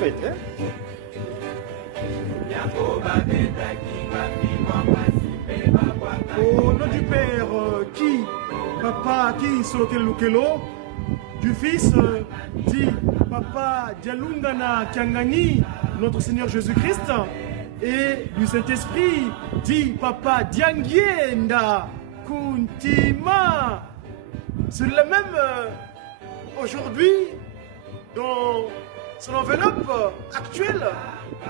fait. Hein? Au nom du Père, qui, Papa, qui sautait le kelo, du Fils, dit Papa Dialungana Kiangani, notre Seigneur Jésus-Christ, et du Saint-Esprit, dit Papa Diangienda Kuntima. C'est le même aujourd'hui, dans son enveloppe actuelle,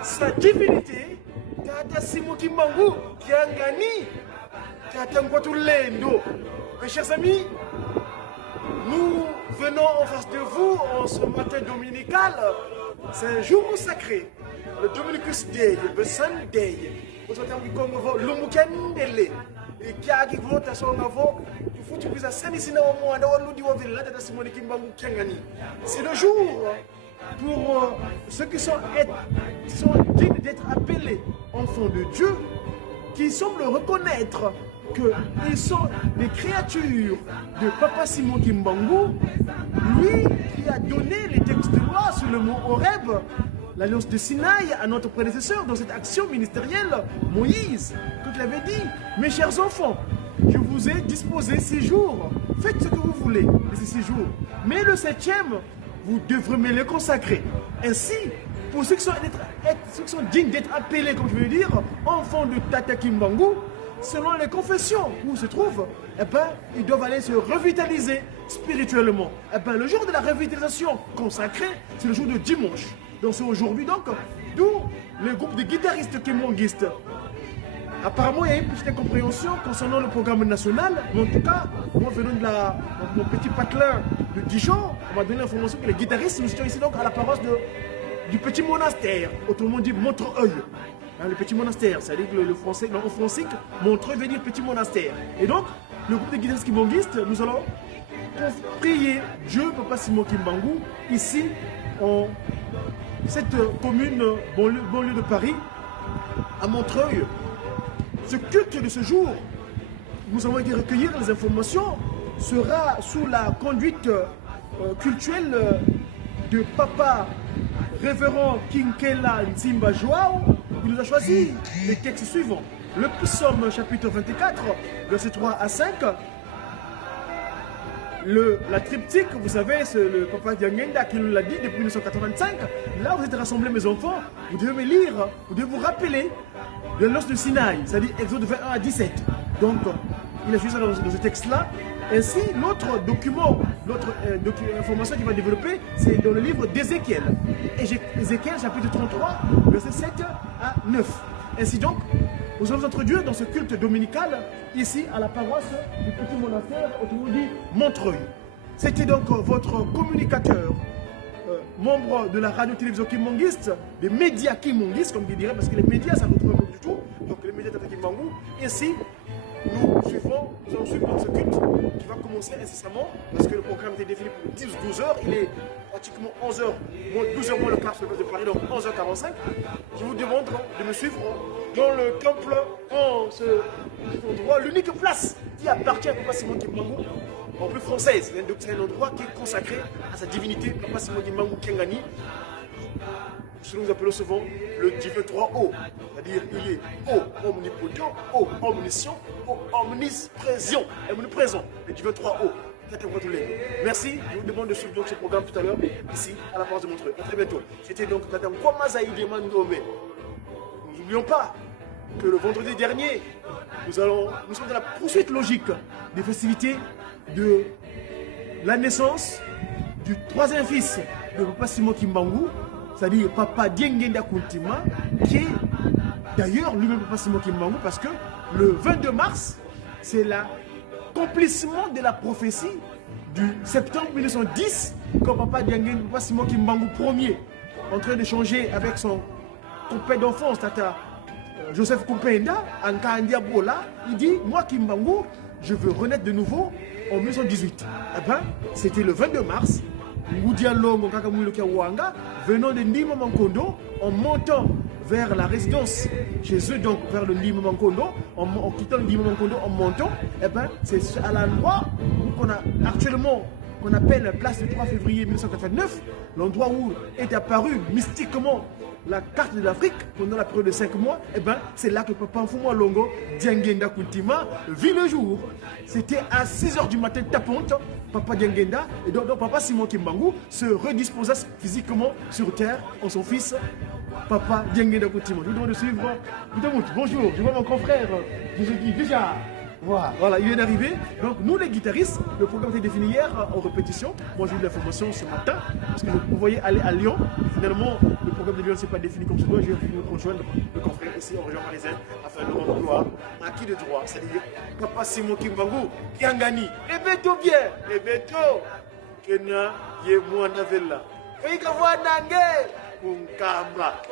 sa divinité, Tata Simo Kimbangu, Kiangani, Tata Ngwatulendo. Mes chers amis, nous venons en face de vous en ce matin dominical. C'est un jour sacré, le Dominicus Day, le Sunday. Nous sommes en Lumukendele. Et qui a voté sur le vote, il faut que tu puisses assainir au monde. C'est le jour pour ceux qui sont dignes d'être appelés enfants de Dieu, qui semblent reconnaître qu'ils sont des créatures de Papa Simon Kimbangu, lui qui a donné les textes de loi sur le mot Horeb, l'alliance de Sinaï à notre prédécesseur dans cette action ministérielle, Moïse, quand il avait dit, mes chers enfants, je vous ai disposé 6 jours, faites ce que vous voulez de ces 6 jours, mais le 7e, vous devrez me le consacrer. Ainsi, pour ceux qui sont dignes d'être appelés, comme je veux dire, enfants de Tata Kimbangu, selon les confessions où se trouvent, eh ben, ils doivent aller se revitaliser spirituellement. Eh ben, le jour de la revitalisation consacrée, c'est le jour de dimanche. Donc c'est aujourd'hui donc, d'où le groupe de guitaristes kimonguistes. Apparemment, il y a une petite incompréhension concernant le programme national, mais en tout cas, moi venant de mon petit patelin de Dijon, on m'a donné l'information que les guitaristes, nous étions ici donc à la paroisse du petit monastère, autrement dit Montreuil. Le petit monastère, c'est-à-dire que le français, en français, Montreuil veut dire petit monastère. Et donc, le groupe de guitaristes kimonguistes, nous allons prier Dieu, Papa Simon Kimbangu, ici, en cette commune, banlieue de Paris, à Montreuil. Ce culte de ce jour, nous avons été recueillir les informations, sera sous la conduite cultuelle de Papa Révérend Kinkela Nzimba Joao. Il nous a choisi les textes suivants. Le Psaume chapitre 24, versets 3 à 5. La triptyque, vous savez, c'est le Papa Diangenda qui nous l'a dit depuis 1985. Là, vous êtes rassemblés, mes enfants, vous devez me lire, vous devez vous rappeler de l'os de Sinaï, c'est-à-dire Exode 21 à 17. Donc, il a choisi ça dans ce texte-là. Ainsi, l'autre document, l'autre information qu'il va développer, c'est dans le livre d'Ézéchiel. Ézéchiel, chapitre 33, versets 7 à 9. Ainsi donc, nous allons introduire dans ce culte dominical, ici, à la paroisse du petit monastère, autrement dit Montreuil. C'était donc votre communicateur, membre de la radio-télévision kimonguiste, des médias kimonguistes, comme il dirait, parce que les médias, ça ne retrouve pas du tout. Donc les médias de Kimbangu. Ainsi, nous allons suivre dans ce culte qui va commencer incessamment, parce que le programme était défini pour 10-12 heures. Il est pratiquement 11 heures, 12 heures moins le quart sur le place de Paris, donc 11h45. Je vous demande de me suivre dans le temple, en cet endroit, l'unique place qui appartient à Papa Simon Kimbangu, en plus française. C'est un endroit qui est consacré à sa divinité, Papa Simon Kimbangu Kiangani. Ce que nous appelons souvent le divin 3O, c'est-à-dire il est O, omnipotent, O, omniscient, O, omniprésent, omniprésent, le divin 3O. Merci, je vous demande de suivre donc ce programme tout à l'heure, ici, à la paroisse de Montreuil. À très bientôt. C'était donc Madame Kwamazaï Demandome. Nous n'oublions pas que le vendredi dernier, nous sommes dans la poursuite logique des festivités de la naissance du 3e fils de Papa Simon Kimbangu, c'est-à-dire Papa Diengenda Kuntima, qui est d'ailleurs lui-même Papa Simon Kimbangu, parce que le 22 mars, c'est l'accomplissement de la prophétie du septembre 1910, quand Papa Diengenda, Papa Simon Kimbangu Ier, en train d'échanger avec son compère d'enfance, Tata Joseph Kupenda, en Kandia Bola, il dit, moi Kimbangu, je veux renaître de nouveau en 1918. Eh bien, c'était le 22 mars, venant de Ndima Mankondo, en montant vers la résidence chez eux, donc vers le Ndima Mankondo, en quittant le Ndima Mankondo, en montant, eh ben, c'est à l'endroit où on a actuellement qu'on appelle place du 3 février 1989, l'endroit où est apparue mystiquement la carte de l'Afrique pendant la période de 5 mois, eh ben, c'est là que Papa Mfumu Longo, Diangenda Kuntima, vit le jour. C'était à 6 h du matin, tapante, Papa Diangenda, et donc Papa Simon Kimbangu se redisposa physiquement sur terre en son fils, Papa Diangenda Kuntima. Je vous demande de suivre. Bonjour, je vois mon confrère, je dis déjà. Voilà, il vient d'arriver. Donc nous les guitaristes, le programme était défini hier en répétition. Moi j'ai eu l'information ce matin, parce que vous voyez aller à Lyon. Finalement, le programme de Lyon ne s'est pas défini comme je dois. Je vais venir rejoindre le confrère ici en région parisienne afin de rendre gloire à qui de droit, c'est-à-dire Papa Simon Kimbangu, Kiangani. Répétons bien, répétons. Kena Yemouanavella.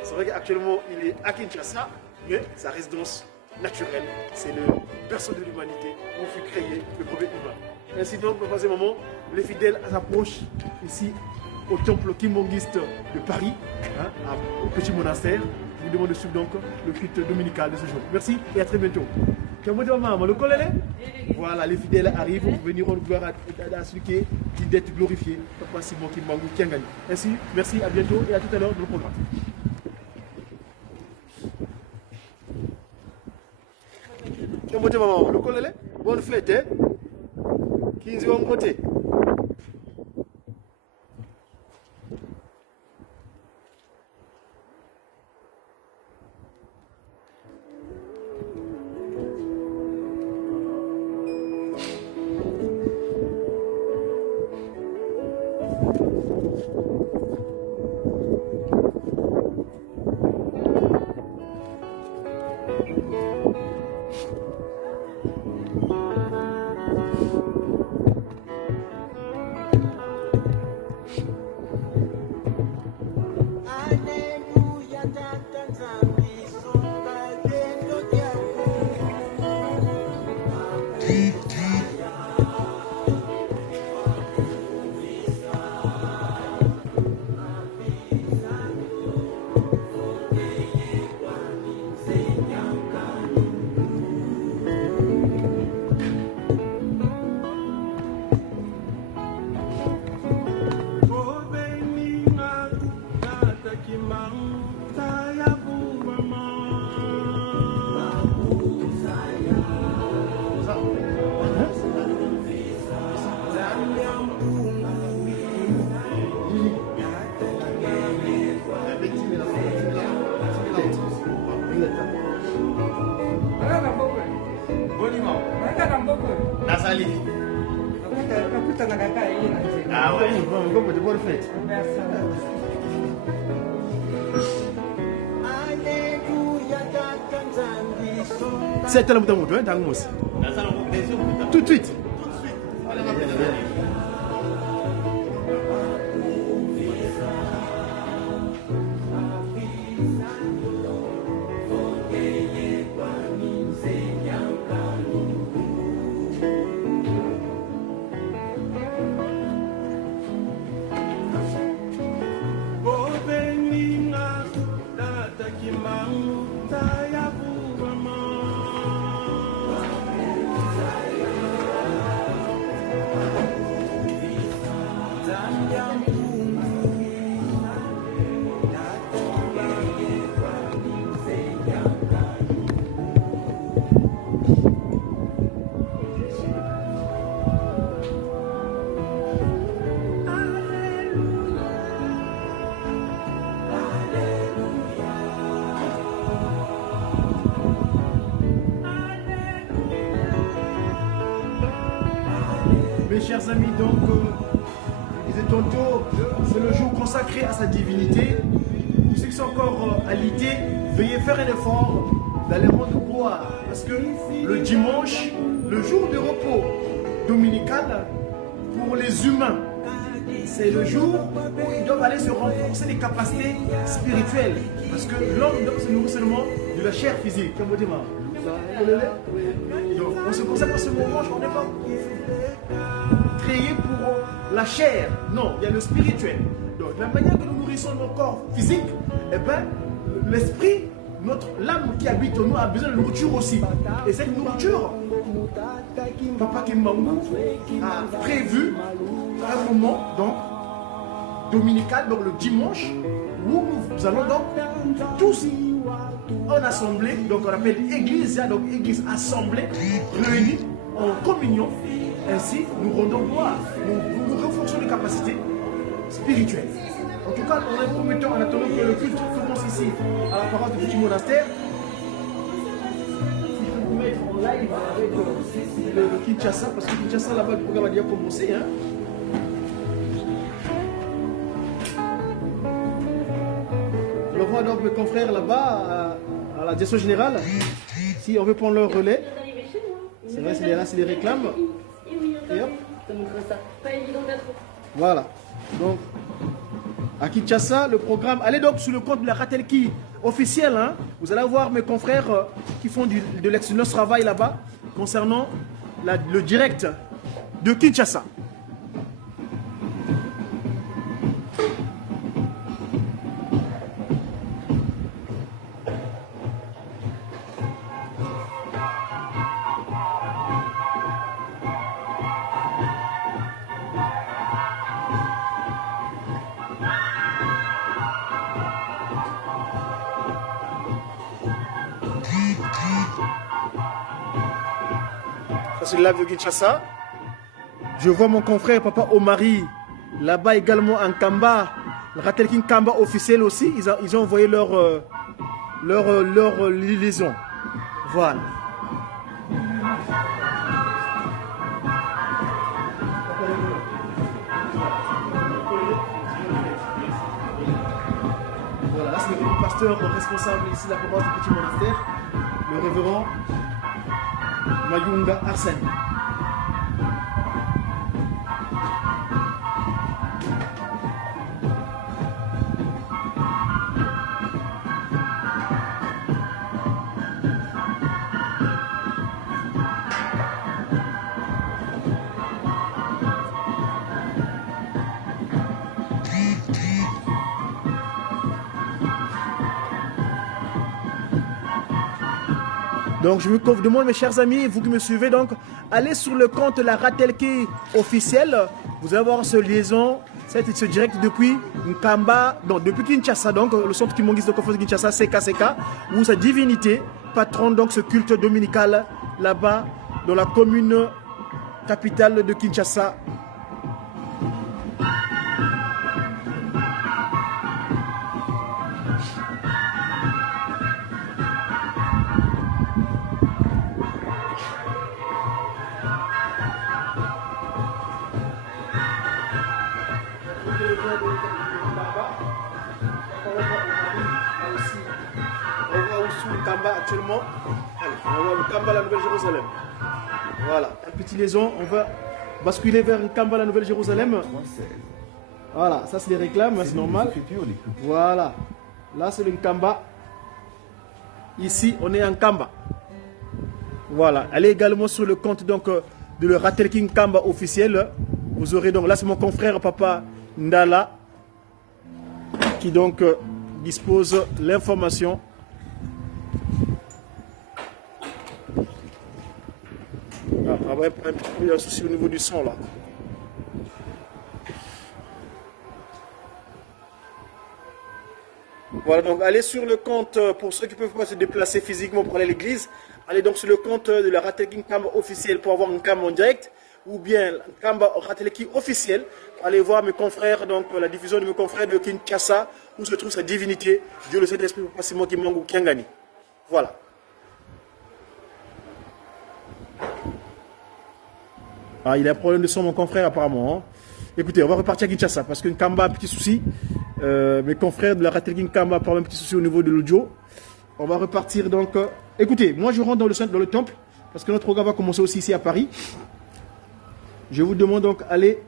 C'est vrai qu'actuellement il est à Kinshasa, mais sa résidence naturelle, c'est le berceau de l'humanité où fut créé le premier humain. Ainsi donc, pour ce moment, les fidèles s'approchent ici au temple kimbangiste de Paris, au petit monastère. Je vous demande de suivre donc le culte dominical de ce jour. Merci et à très bientôt. Voilà, les fidèles arrivent pour venir rendre gloire à celui qui est d'être glorifié, Papa Simon Kimbangu Kiangani. Ainsi, merci, à bientôt et à tout à l'heure dans le programme. Maman, le colonel, bonne fête, hein? 15 ans côté. Ah ouais, bonne fête. C'est un peu tout de suite. Mes chers amis, donc, je disais tantôt, c'est le jour consacré à sa divinité. Pour ceux qui sont encore alités, veuillez faire un effort d'aller rendre gloire. Parce que le dimanche, le jour de repos dominical, pour les humains, c'est le jour où ils doivent aller se renforcer des capacités spirituelles. Parce que l'homme doit se nourrir seulement de la chair physique. Donc, on se consacre à ce moment, on n'est pas créé pour la chair. Non, il y a le spirituel. Donc, la manière que nous nourrissons nos corps physiques, eh ben, l'esprit, l'âme qui habite en nous a besoin de nourriture aussi. Et cette nourriture, Papa Kimbangu a prévu un moment donc dominical, donc le dimanche, où nous allons donc tous en assemblée, donc on appelle église, donc église assemblée, réunie en communion. Ainsi, nous rendons gloire, nous renforçons les capacités spirituelles. En tout cas, dans un premier temps, en attendant que le culte commence ici, à la paroisse du Petit Monastère, si je peux vous mettre en live avec le Kinshasa, parce que Kinshasa, là-bas, le programme a déjà commencé. Hein. On voit donc mes confrères là-bas, à la direction générale. Si on veut prendre leur relais, c'est vrai, c'est là, c'est les réclames. Et hop. Voilà. Donc, à Kinshasa, le programme. Allez donc sur le compte de la Ratelki officiel. Hein. Vous allez voir mes confrères qui font de l'excellent travail là-bas concernant le direct de Kinshasa. C'est le live de Kinshasa. Je vois mon confrère Papa Omari là-bas également en Kamba, le Ratelki Kamba officiel aussi. Ils ont envoyé leur liaison. Voilà. Voilà, là c'est le pasteur responsable ici de la paroisse du Petit Monastère, le révérend Mayunga Arsène. Donc je vous demande, mes chers amis, vous qui me suivez, donc allez sur le compte la Ratelki officiel. Vous allez voir ce liaison, ce direct depuis Nkamba, donc depuis Kinshasa, donc le centre Kimongis de conférence de Kinshasa, CKCK, où sa divinité patronne donc ce culte dominical là-bas dans la commune capitale de Kinshasa. Actuellement, on voit le Kamba, la Nouvelle-Jérusalem. Voilà, un petit liaison, on va basculer vers le Kamba, la Nouvelle-Jérusalem. Voilà, ça c'est les réclames, c'est normal. Voilà, là c'est le Kamba. Ici, on est en Kamba. Voilà, allez également sur le compte donc, de le Ratelki Kamba officiel. Vous aurez donc, là c'est mon confrère Papa Ndala qui donc dispose l'information. Il y a un souci au niveau du son là. Voilà, donc allez sur le compte, pour ceux qui ne peuvent pas se déplacer physiquement pour aller à l'église, allez donc sur le compte de la Ratelki Kamba officiel pour avoir un Kamba en direct, ou bien Kamba Ratelki officiel, pour aller voir mes confrères, donc la diffusion de mes confrères de Kinshasa, où se trouve sa divinité, Dieu le Saint-Esprit, c'est moi qui mangue Kiangani. Voilà. Ah, il a un problème de son, mon confrère, apparemment. Hein. Écoutez, on va repartir à Kinshasa parce que Kamba a un petit souci. Mes confrères de la Ratelki Kamba ont un petit souci au niveau de l'audio. On va repartir donc. Écoutez, moi je rentre dans le temple parce que notre programme va commencer aussi ici à Paris. Je vous demande donc d'aller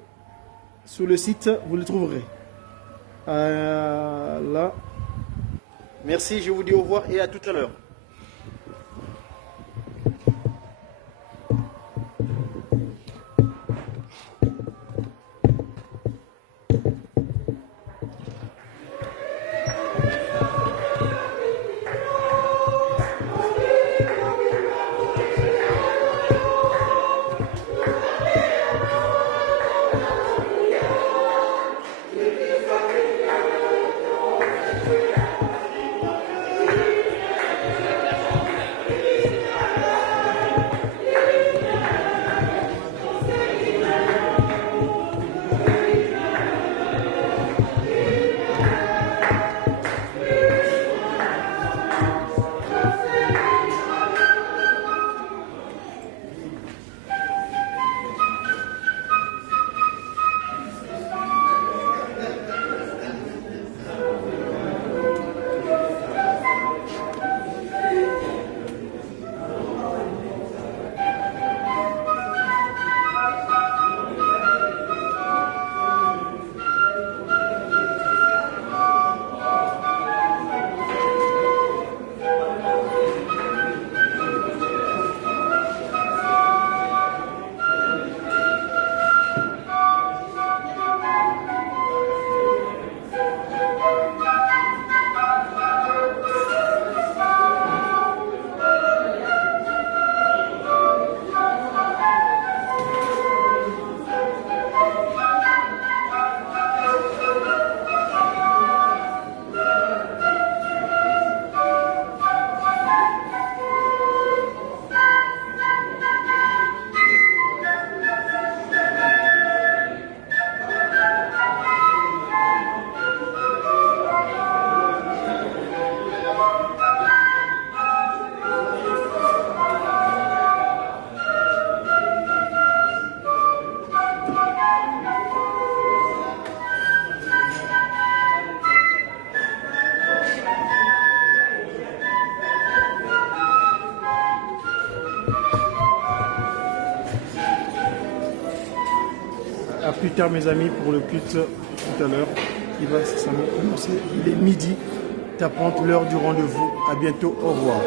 sur le site, vous le trouverez. Là. Merci, je vous dis au revoir et à tout à l'heure. plus tard, mes amis, pour le culte tout à l'heure. Il va commencer. Il est midi. T'apprends l'heure du rendez-vous. À bientôt. Au revoir.